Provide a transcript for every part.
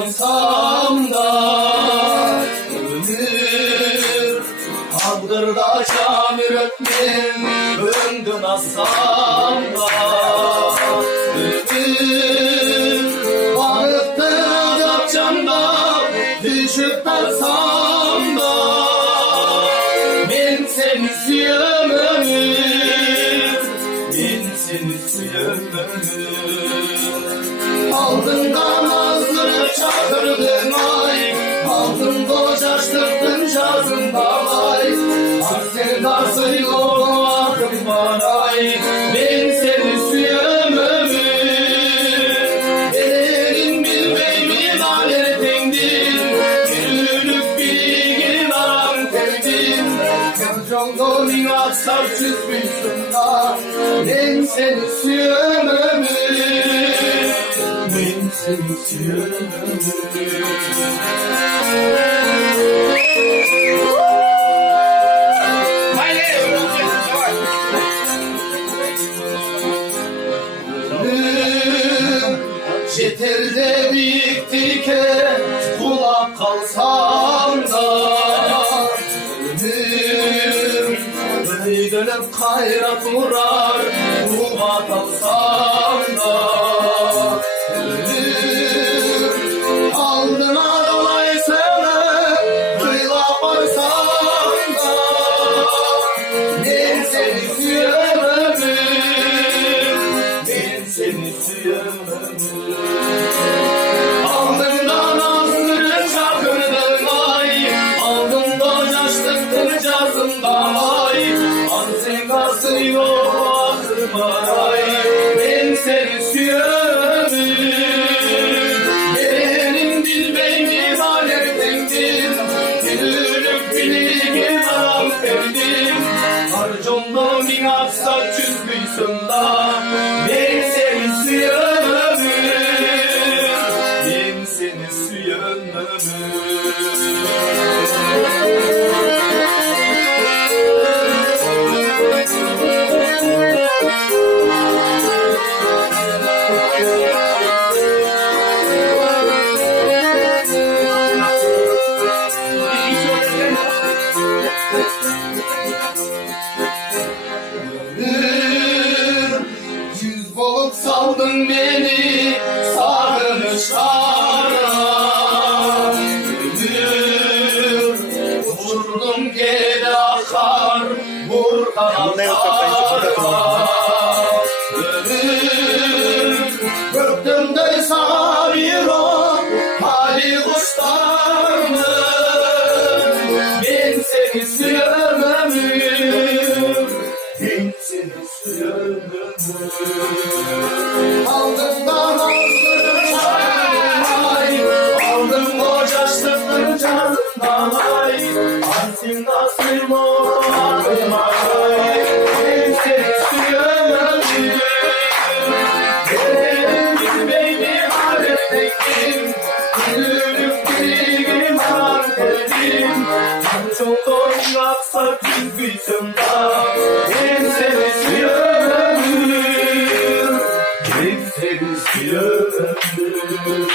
yansam da ömür Kaldırda şamir ötmem öndün assam da ömür Varıttı adapçamda düşüp kalsam da ben seni suyum ömür ben seni suyum ömür Aldından ağzını çakırdın ay Aldın kocaştırdın cazında ay Aksel darsın yolu akım var ay Ben seni suyum ömür Benim bilmeyimin aletindir Gülülük bilgin aram tevdin Yalçonluğun aksar çizmişsin da Ben seni suyum ömür Ben seni suyum Jetelde büyük dike kulak kalsam da Ömür dönüp kayrat vurar Ruhat alsam da Ömür aldına dolaysana Kıyla varsam da Ben seni suyum ömür Ben seni suyum ömür Aldından ağzını çakırdın ay Aldın kocaştıktın cazından ay Ansın kalsın yok aklıma ay Ben seni suyum Benim bilmeyim aletindir Gülülük bilgin aram sevdim Harcımda min aksak çizmişsin da Ben seni suyum Ben seni suyum Yüz balık saldın beni sarılışlara Ömür uçurdum geri akar burkanlara Ömür göktümde sabir o hali kuşlar mı Ben seni suyum ömür Ben seni suyum Aldından ağzını çağırdın ay Aldın kocaştıktın canından ay Ansim nasıl o aklıma ay Ben seni suyum ömür Benim bilmeyim aletindim Gülülük bilgim aram tevdim Yalçonluğun aksak çizmişim da Ben seni suyum ömür Ben seni suyum ömür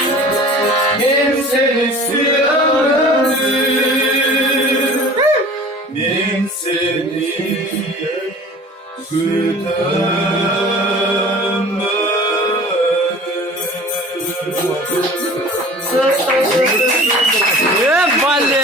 Ben seni suyum ömür Ben seni suyum Vale!